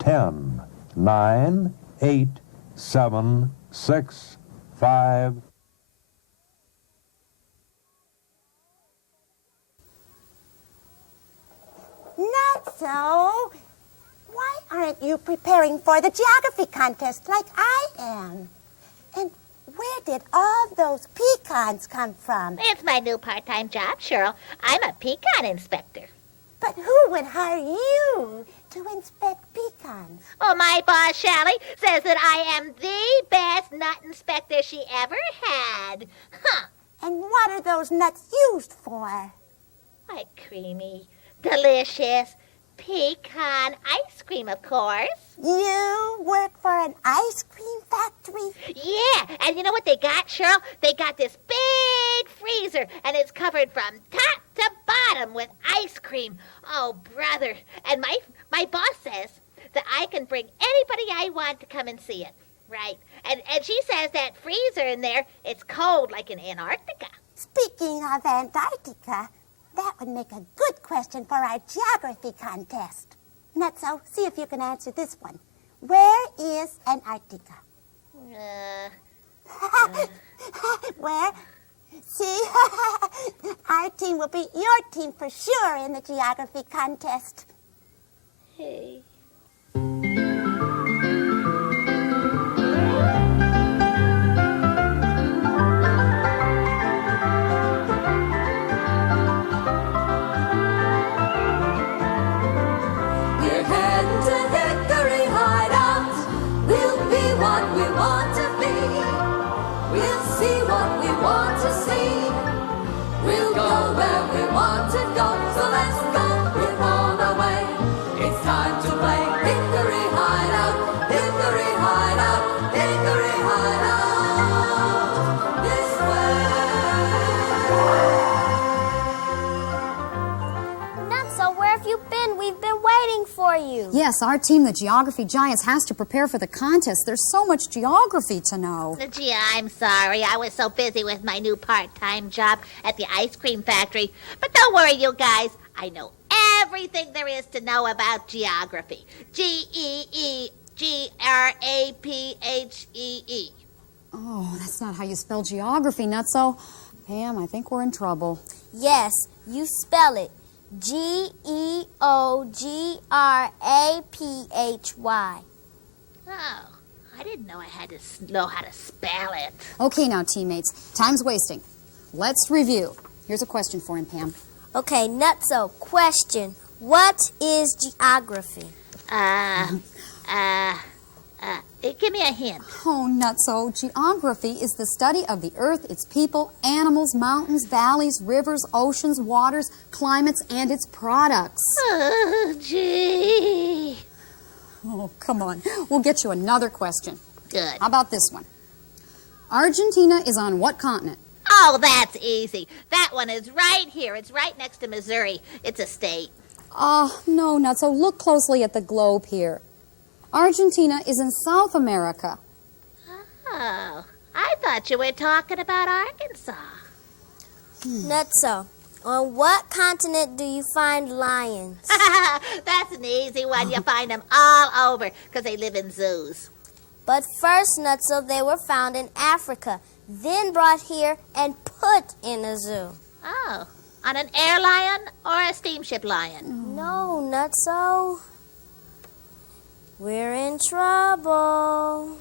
10, 9, 8, 7, 6, 5. Not so. Why aren't you preparing for the geography contest like I am? And where did all those pecans come from? It's my new part-time job, Cheryl. I'm a pecan inspector. But who would hire you to inspect pecans? Oh, my boss, Shally, says that I am the best nut inspector she ever had. Huh. And what are those nuts used for? Like creamy, delicious pecan ice cream, of course. You work for an ice cream factory? Yeah, and you know what they got, Cheryl? They got this big freezer, and it's covered from top to bottom with ice cream. Oh, brother. And my boss says that I can bring anybody I want to come and see it. Right. And she says that freezer in there, it's cold like in Antarctica. Speaking of Antarctica, that would make a good question for our geography contest. Nutso, see if you can answer this one. Where is Antarctica? Where? See, our team will beat your team for sure in the geography contest. Hey. We're heading to Hickory Hideout. We'll be what we want to be. We'll see what we want to see. We'll go where we want to go. So let's go, we're on our way. It's time to play Hickory Hideout. Hickory Hideout. Hickory Hideout. This way. Nutso, where have you been? We've been waiting for you. Yes, our team, the Geography Giants, has to prepare for the contest. There's so much geography to know. Gee, I'm sorry. I was so busy with my new part-time job at the ice cream factory. But don't worry, you guys. I know everything there is to know about geography. Geegraphee. Oh, that's not how you spell geography, Nutso. Pam, I think we're in trouble. Yes, you spell it. Geography. Oh, I didn't know I had to know how to spell it. Okay, now, teammates, time's wasting. Let's review. Here's a question for him, Pam. Okay, Nutso, question. What is geography? Give me a hint. Oh, Nutso, geography is the study of the earth, its people, animals, mountains, valleys, rivers, oceans, waters, climates, and its products. Oh, gee. Oh, come on. We'll get you another question. Good. How about this one? Argentina is on what continent? Oh, that's easy. That one is right here. It's right next to Missouri. It's a state. Oh, no, Nutso. Look closely at the globe here. Argentina is in South America. Oh, I thought you were talking about Arkansas. Nutso, on what continent do you find lions? That's an easy one. You find them all over because they live in zoos. But first, Nutso, they were found in Africa, then brought here and put in a zoo. Oh, on an air lion or a steamship lion? No, Nutso. We're in trouble.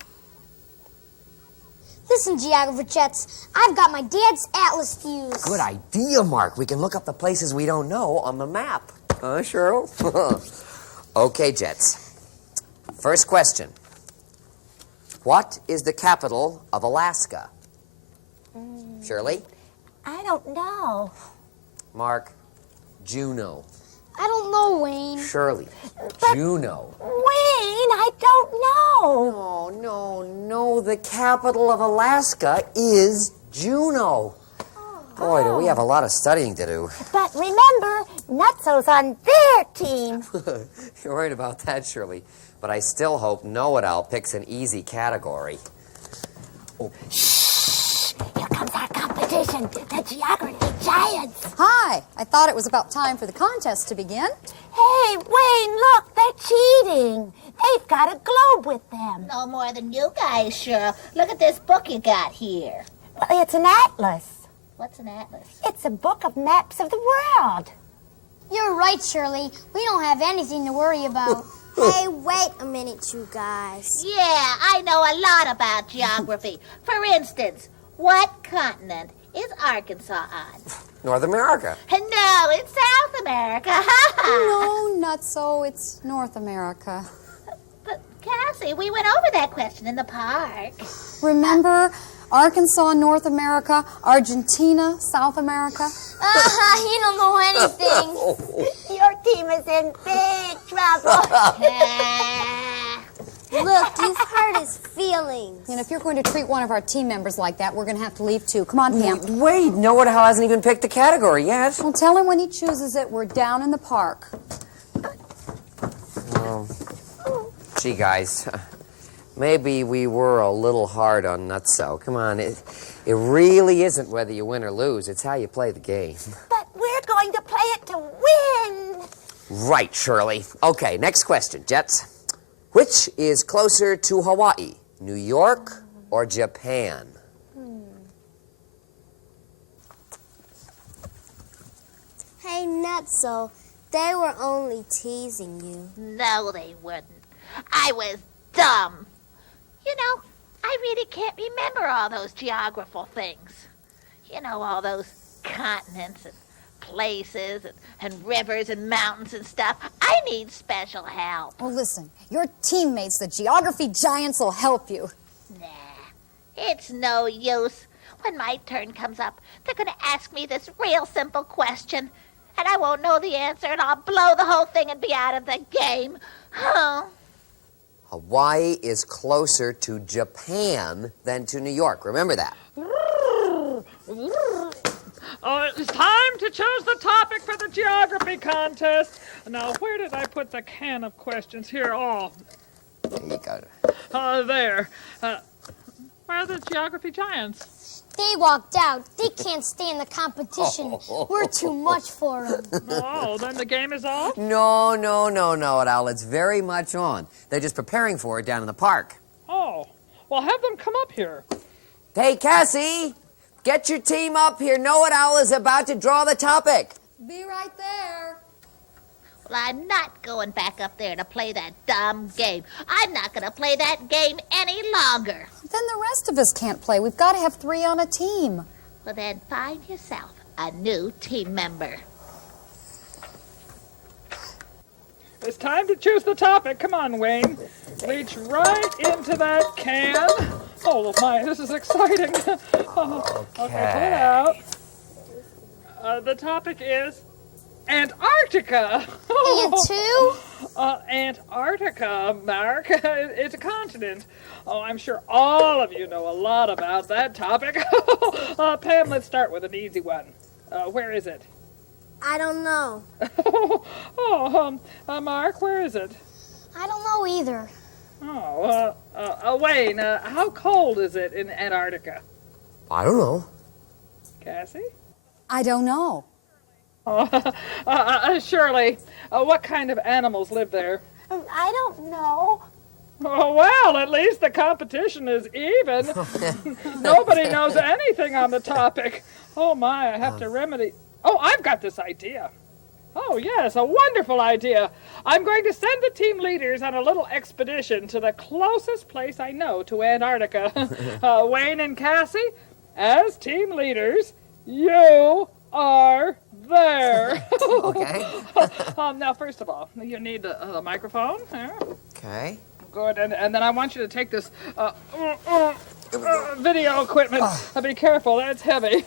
Listen, Geographer Jets, I've got my dad's atlas fuse. Good idea, Mark. We can look up the places we don't know on the map. Huh, Cheryl? Okay, Jets. First question. What is the capital of Alaska? Shirley? I don't know. Mark? Juneau. I don't know, Wayne. Shirley? Juneau. Wayne, I don't know. No. The capital of Alaska is Juneau. Boy, do we have a lot of studying to do. But remember, Nutso's on their team. You're right about that, Shirley. But I still hope Know-It-All picks an easy category. Shh! Here comes our competition, the Geography giants. Hi. I thought it was about time for the contest to begin. Hey, Wayne, look, they're cheating. They've got a globe with them. No more than you guys, Cheryl. Look at this book you got here. Well, it's an atlas. What's an atlas? It's a book of maps of the world. You're right, Shirley. We don't have anything to worry about. Hey, wait a minute, you guys. Yeah, I know a lot about geography. For instance, what continent is Arkansas on? North America. No, it's South America. No, Nutso. It's North America. But, Cassie, we went over that question in the park. Remember Arkansas, North America, Argentina, South America? You don't know anything. Your team is in big trouble. Look, you've hurt his feelings. And if you're going to treat one of our team members like that, we're going to have to leave too. Come on, Pam. Wait, Know-It-All hasn't even picked the category yet. Well, tell him when he chooses it. We're down in the park. Gee, guys, maybe we were a little hard on Nutso. Come on, it really isn't whether you win or lose. It's how you play the game. But we're going to play it to win. Right, Shirley. Okay, next question, Jets. Which is closer to Hawaii, New York or Japan? Hey, Nutso, they were only teasing you. No, they wouldn't. I was dumb. You know, I really can't remember all those geographical things. You know, all those continents and places and rivers and mountains and stuff. I need special help. Oh, listen, your teammates, the geography giants, will help you. Nah, it's no use. When my turn comes up, they're going to ask me this real simple question, and I won't know the answer, and I'll blow the whole thing and be out of the game. Oh. Hawaii is closer to Japan than to New York. Remember that. It's time to choose the topic for the geography contest. Now, where did I put the can of questions here? Oh, There you go. there. Where are the geography giants? They walked out. They can't stand the competition. We're too much for them. Oh, then the game is off? No, Know-It-All. It's very much on. They're just preparing for it down in the park. Oh, well, have them come up here. Hey, Cassie, get your team up here. Know-It-All is about to draw the topic. Be right there. Well, I'm not going back up there to play that dumb game. I'm not going to play that game any longer. Then the rest of us can't play. We've got to have 3 on a team. Well, then find yourself a new team member. It's time to choose the topic. Come on, Wayne. Reach right into that can. Oh, my, this is exciting. Okay, pull it out. The topic is Antarctica. You too? Antarctica, Mark. It's a continent. Oh, I'm sure all of you know a lot about that topic. Pam, let's start with an easy one. Where is it? I don't know. Mark, where is it? I don't know either. Wayne, how cold is it in Antarctica? I don't know. Cassie? I don't know. Shirley, what kind of animals live there? I don't know. Oh, well, at least the competition is even. Nobody knows anything on the topic. Oh, my, I have to remedy. Oh, I've got this idea. Oh, yes, a wonderful idea. I'm going to send the team leaders on a little expedition to the closest place I know to Antarctica. Wayne and Cassie, as team leaders, you are there. Okay. Now, first of all, you need the microphone. Yeah. Okay. Good, and then I want you to take this video equipment. Be careful, that's heavy.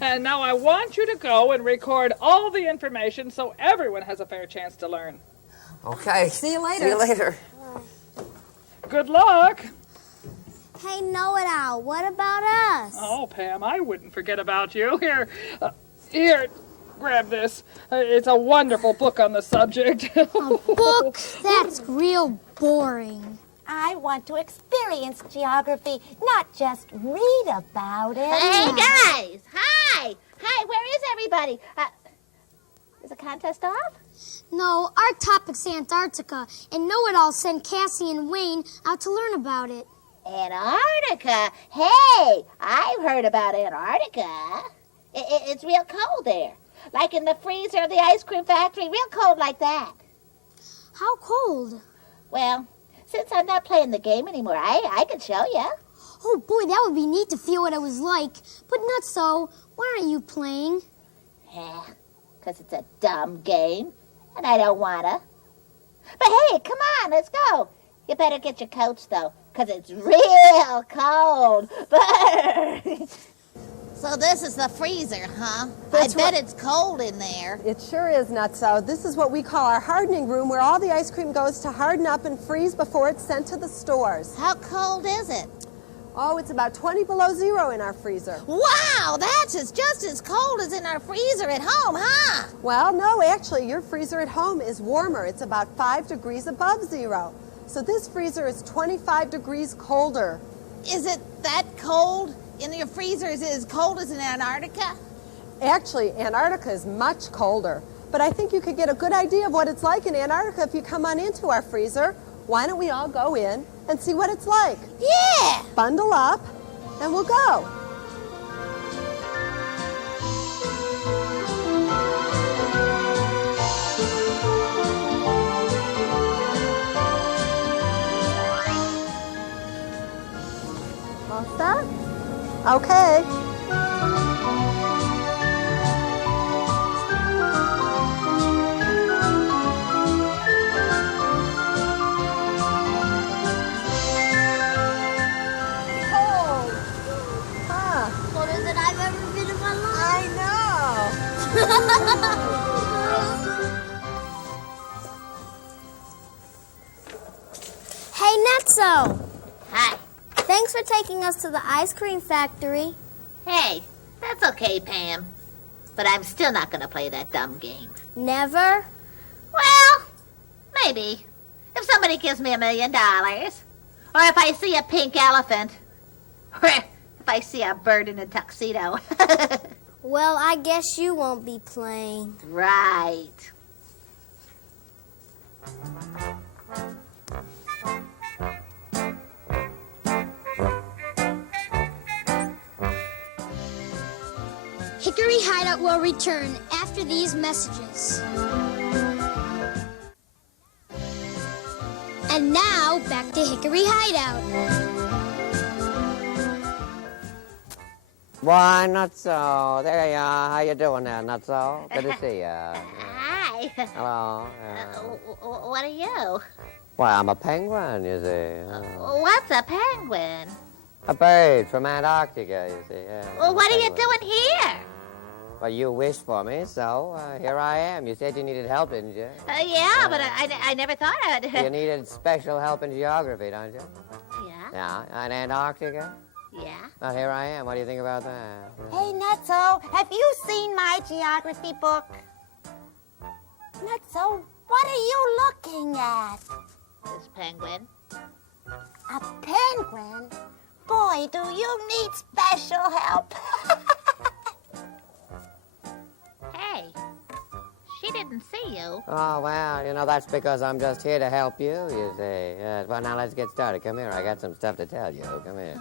And now I want you to go and record all the information so everyone has a fair chance to learn. Okay. See you later. See you later. Good luck. Hey, Know-It-All, what about us? Oh, Pam, I wouldn't forget about you. Here, grab this. It's a wonderful book on the subject. A book? That's real boring. I want to experience geography, not just read about it. Hey, guys! Hi! Hi, where is everybody. Is the contest off? No, our topic's Antarctica, and know-it-all sent Cassie and Wayne out to learn about it. Antarctica? Hey, I've heard about Antarctica. It's real cold there. Like in the freezer of the ice cream factory, real cold like that. How cold? Well, since I'm not playing the game anymore, I can show you. Oh, boy, that would be neat to feel what it was like. But not so. Why aren't you playing? Yeah, because it's a dumb game, and I don't wanna. But hey, come on, let's go. You better get your coats, though, because it's real cold. So this is the freezer, huh? I bet it's cold in there. It sure is, Nutso. This is what we call our hardening room, where all the ice cream goes to harden up and freeze before it's sent to the stores. How cold is it? Oh, it's about 20 below zero in our freezer. Wow, that's just as cold as in our freezer at home, huh? Well, no, actually, your freezer at home is warmer. It's about 5 degrees above zero. So this freezer is 25 degrees colder. Is it that cold? In your freezer, is it as cold as in Antarctica? Actually, Antarctica is much colder. But I think you could get a good idea of what it's like in Antarctica if you come on into our freezer. Why don't we all go in and see what it's like? Yeah! Bundle up, and we'll go. All set? Okay. Colder than I've ever been in my life. I know. Hey, Netso. Hi. Thanks for taking us to the ice cream factory. Hey, that's okay, Pam. But I'm still not going to play that dumb game. Never? Well, maybe. If somebody gives me $1 million. Or if I see a pink elephant. Or if I see a bird in a tuxedo. Well, I guess you won't be playing. Right. Hickory Hideout will return after these messages. And now, back to Hickory Hideout. Why, Nutso? There you are. How you doing there, Nutso? Good to see you. Hi. Hello. What are you? Why, I'm a penguin, you see. What's a penguin? A bird from Antarctica, you see. Yeah, Well, what are you penguin. doing here? Well, you wished for me, so here I am. You said you needed help, didn't you? Yeah, but I never thought I'd... You needed special help in geography, don't you? Yeah? Yeah, in Antarctica? Yeah. Well, here I am. What do you think about that? Hey, Nutso, have you seen my geography book? Nutso, what are you looking at? This penguin. A penguin? Boy, do you need special help. Hey, she didn't see you. Oh, well, you know, that's because I'm just here to help you see. Well, now let's get started. Come here. I got some stuff to tell you. Come here.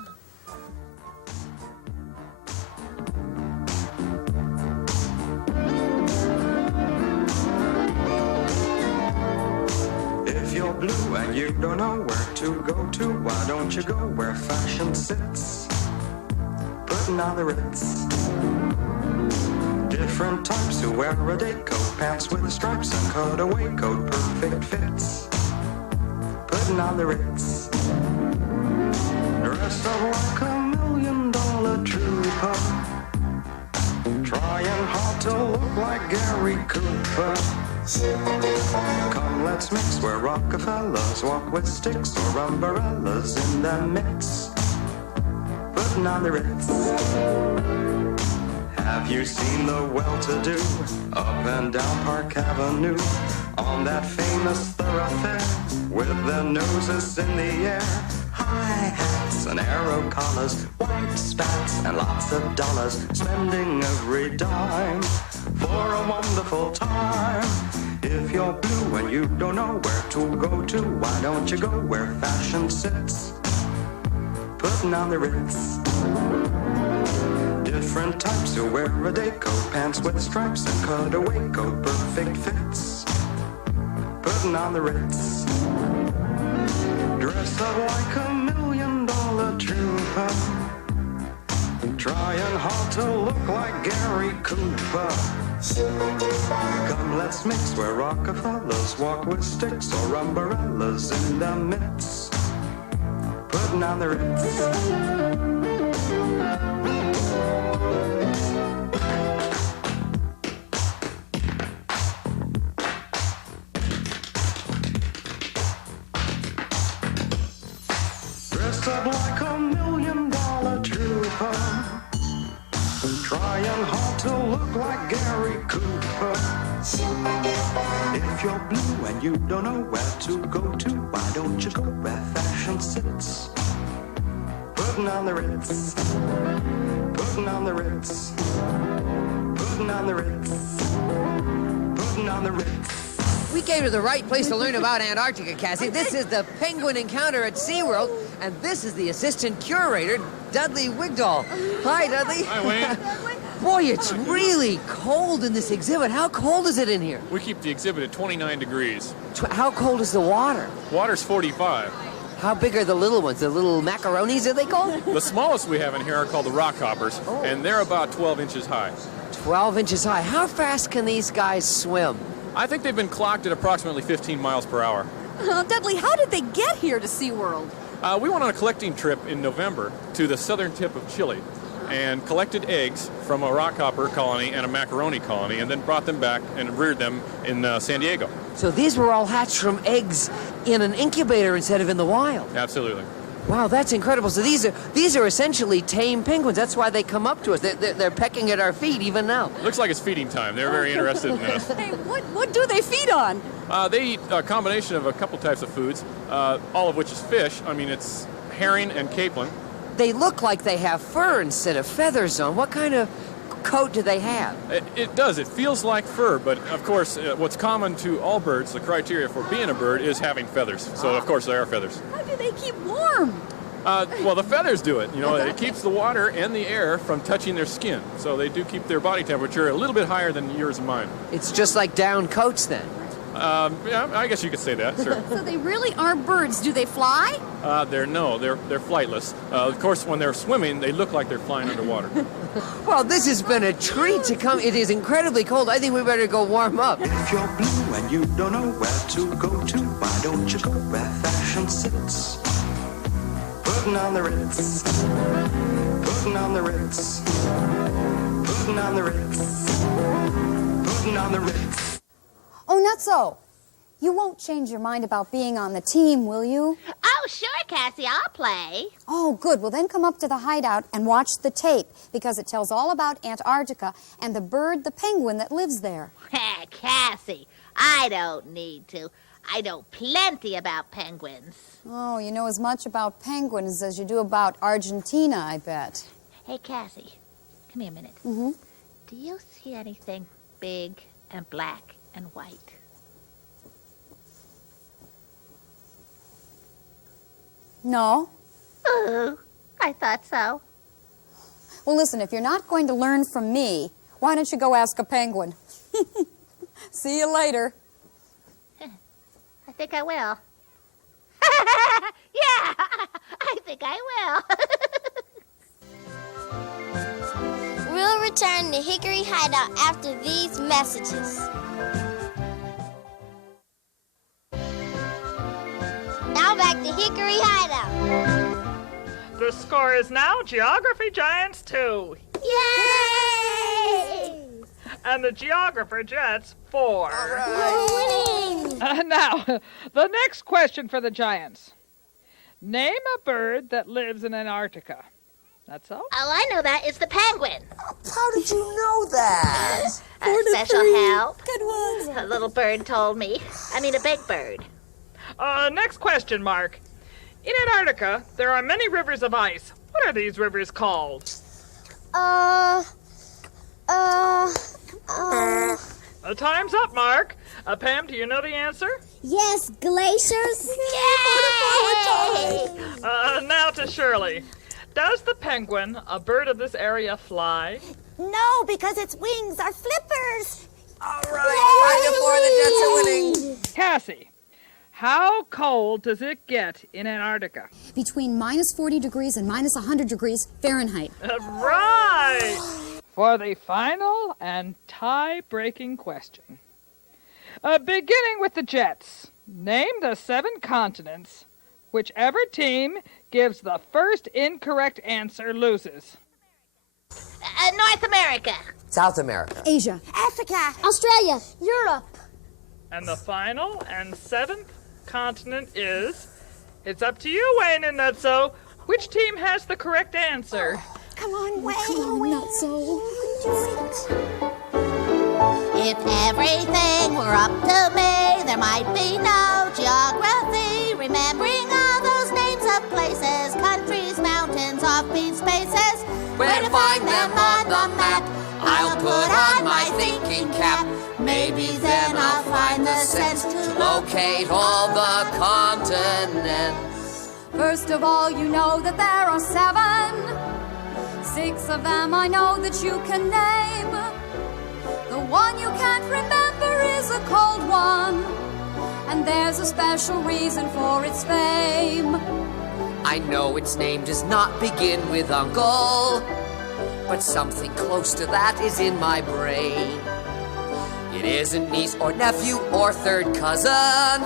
If you're blue and you don't know where to go to, why don't you go where fashion sits? Putting on the Ritz. Different types who wear a day coat, pants with stripes and cutaway coat, perfect fits. Putting on the Ritz. Dressed up like $1 million trooper, trying hard to look like Gary Cooper. Come, let's mix where Rockefellers walk with sticks or umbrellas in their mix. Putting on the Ritz. Have you seen the well-to-do up and down Park Avenue on that famous thoroughfare with their noses in the air? High hats and arrow collars, white spats and lots of dollars, spending every dime for a wonderful time. If you're blue and you don't know where to go to, why don't you go where fashion sits? Putting on the Ritz. Different types who wear a day coat, pants with stripes and cutaway coat, perfect fits. Putting on the Ritz. Dress up like $1 million trooper, trying hard to look like Gary Cooper. Come, let's mix where Rockefellers walk with sticks or umbrellas in their midst. Putting on the Ritz. Dressed up like $1 million trooper, trying hard to look like Gary Cooper. If you're blue and you don't know where to go to, why don't you go where fashion sits? Putting on the Ritz. Putting on the Ritz. Putting on the Ritz. Putting on the Ritz. We came to the right place to learn about Antarctica, Cassie. This is the Penguin Encounter at SeaWorld, and this is the assistant curator, Dudley Wigdall. Hi, Dudley. Hi, Wayne. Boy, it's really cold in this exhibit. How cold is it in here? We keep the exhibit at 29 degrees. How cold is the water? Water's 45. How big are the little ones? The little macaronis, are they called? The smallest we have in here are called the rock hoppers, and they're about 12 inches high. 12 inches high. How fast can these guys swim? I think they've been clocked at approximately 15 miles per hour. Dudley, how did they get here to SeaWorld? We went on a collecting trip in November to the southern tip of Chile and collected eggs from a rockhopper colony and a macaroni colony, and then brought them back and reared them in San Diego. So these were all hatched from eggs in an incubator instead of in the wild? Absolutely. Wow, that's incredible. So these are essentially tame penguins. That's why they come up to us. They're pecking at our feet even now. Looks like it's feeding time. They're very interested in this. Hey, what do they feed on? They eat a combination of a couple types of foods, all of which is fish. I mean, it's herring and capelin. They look like they have fur instead of feathers on. What kind of coat do they have? It does. It feels like fur, but of course, what's common to all birds, the criteria for being a bird, is having feathers. So, of course, they are feathers. How do they keep warm? Well, the feathers do it. You know, it keeps the water and the air from touching their skin. So they do keep their body temperature a little bit higher than yours and mine. It's just like down coats, then? Yeah, I guess you could say that, sure. So they really aren't birds. Do they fly? They're flightless. Of course, when they're swimming, they look like they're flying underwater. Well, this has been a treat to come. It is incredibly cold. I think we better go warm up. If you're blue and you don't know where to go to, why don't you go where fashion sits? Putting on the Ritz. Putting on the Ritz. Putting on the Ritz. Putting on the Ritz. Oh, Nutso, you won't change your mind about being on the team, will you? Oh, sure, Cassie, I'll play. Oh, good. Well, then come up to the hideout and watch the tape, because it tells all about Antarctica and the bird, the penguin, that lives there. Cassie, I don't need to. I know plenty about penguins. Oh, you know as much about penguins as you do about Argentina, I bet. Hey, Cassie, come here a minute. Mm-hmm. Do you see anything big and black and white? No. Ooh, I thought so. Well, listen, if you're not going to learn from me, why don't you go ask a penguin? See you later. I think I will. Yeah, I think I will. We'll return to Hickory Hideout after these messages. Now back to Hickory Hideout. The score is now Geography Giants 2. Yay! And the Geographer Jets 4. Winning! Now, the next question for the Giants. Name a bird that lives in Antarctica. That's all? Oh, I know that. It's the penguin. How did you know that? Special help. Good one. A little bird told me. I mean, a big bird. Next question, Mark. In Antarctica, there are many rivers of ice. What are these rivers called? Time's up, Mark. Pam, do you know the answer? Yes, glaciers. Yay! Now to Shirley. Does the penguin, a bird of this area, fly? No, because its wings are flippers. All right, 5-4, the Jets are winning. Cassie, how cold does it get in Antarctica? Between minus 40 degrees and minus 100 degrees Fahrenheit. Right! For the final and tie-breaking question. Beginning with the Jets, name the 7 continents. Whichever team gives the first incorrect answer loses. North America. South America. Asia. Africa. Australia. Europe. And the final and 7th continent is... It's up to you, Wayne and Nutso. Which team has the correct answer? Come on, Wayne. Come on, Nutso. If everything were up to me, there might be no geography. Remembering all those names of places, countries, mountains, off-beat spaces. Where to find them on the map? I'll put on my thinking cap. Maybe then I'll find the sense to locate all the continents. First of all, you know that there are 7. 6 of them I know that you can name. The one you can't remember is a cold one, and there's a special reason for its fame. I know its name does not begin with uncle, but something close to that is in my brain. It isn't niece or nephew or third cousin.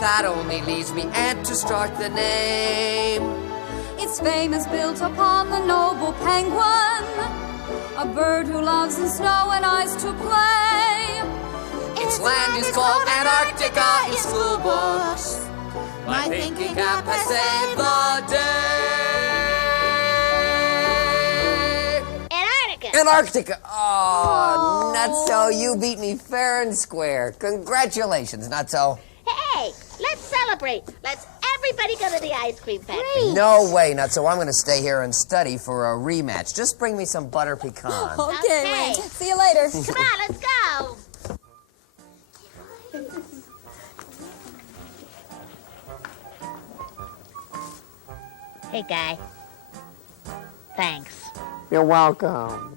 That only leaves me aunt to start the name. Its fame is built upon the noble penguin, a bird who loves in snow and ice to play. Its land is called Antarctica in school books. My thinking cap has saved the day. Antarctica. Antarctica. Oh, Nutso, you beat me fair and square. Congratulations, Nutso. Hey, let's celebrate. Let's everybody go to the ice cream factory. No way, Nutso. I'm going to stay here and study for a rematch. Just bring me some butter pecan. Okay. Wayne. See you later. Come on, let's go. Hey, Guy. Thanks. You're welcome.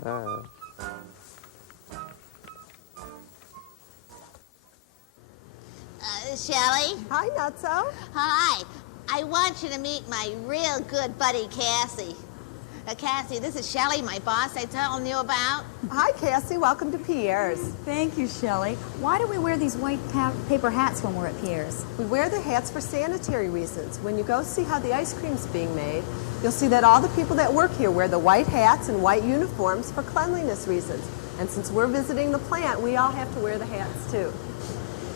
Shelley? Hi, Nutso. Hi. I want you to meet my real good buddy, Cassie. Cassie, this is Shelley, my boss I told you about. Hi, Cassie. Welcome to Pierre's. Thank you, Shelley. Why do we wear these white paper hats when we're at Pierre's? We wear the hats for sanitary reasons. When you go see how the ice cream's being made, you'll see that all the people that work here wear the white hats and white uniforms for cleanliness reasons. And since we're visiting the plant, we all have to wear the hats too.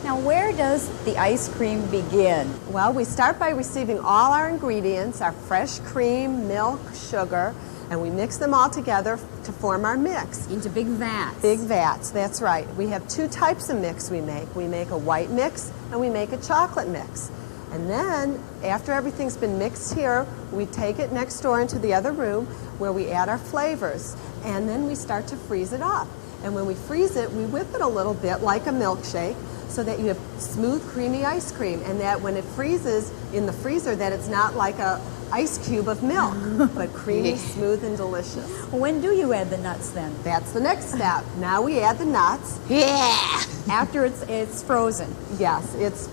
Now, where does the ice cream begin? Well, we start by receiving all our ingredients, our fresh cream, milk, sugar, and we mix them all together to form our mix. Into big vats. Big vats, that's right. We have 2 types of mix we make. We make a white mix and we make a chocolate mix. And then, after everything's been mixed here, we take it next door into the other room where we add our flavors. And then we start to freeze it up. And when we freeze it, we whip it a little bit like a milkshake, so that you have smooth, creamy ice cream, and that when it freezes in the freezer, that it's not like a ice cube of milk, but creamy, smooth, and delicious. When do you add the nuts then? That's the next step. Now we add the nuts. Yeah. After it's frozen. Yes, it's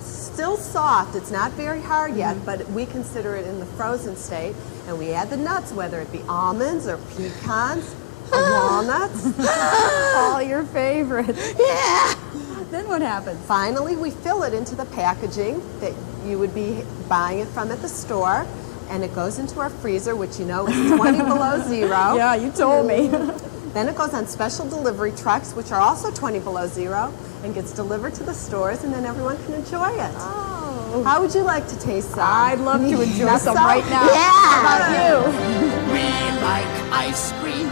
still soft. It's not very hard yet, but we consider it in the frozen state, and we add the nuts, whether it be almonds or pecans or walnuts. All your favorites. Yeah. Then what happens? Finally, we fill it into the packaging that you would be buying it from at the store, and it goes into our freezer, which you know is 20 below zero. Yeah, you told me. Then it goes on special delivery trucks, which are also 20 below zero, and gets delivered to the stores, and then everyone can enjoy it. Oh. How would you like to taste some? I'd love to enjoy Not some so? right now. Yeah. How about you? We like ice cream.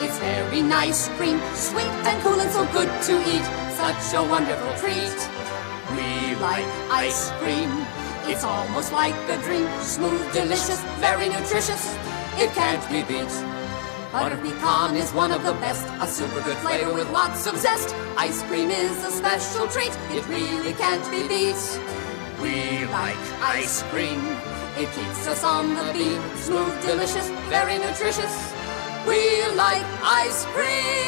It's very nice cream, sweet and cool and so good to eat. Such a wonderful treat. We like ice cream. It's almost like a dream. Smooth, delicious, very nutritious. It can't be beat. Butter pecan is one of the best, a super good flavor with lots of zest. Ice cream is a special treat, it really can't be beat. We like ice cream, it keeps us on the beat. Smooth, delicious, very nutritious. We like ice cream.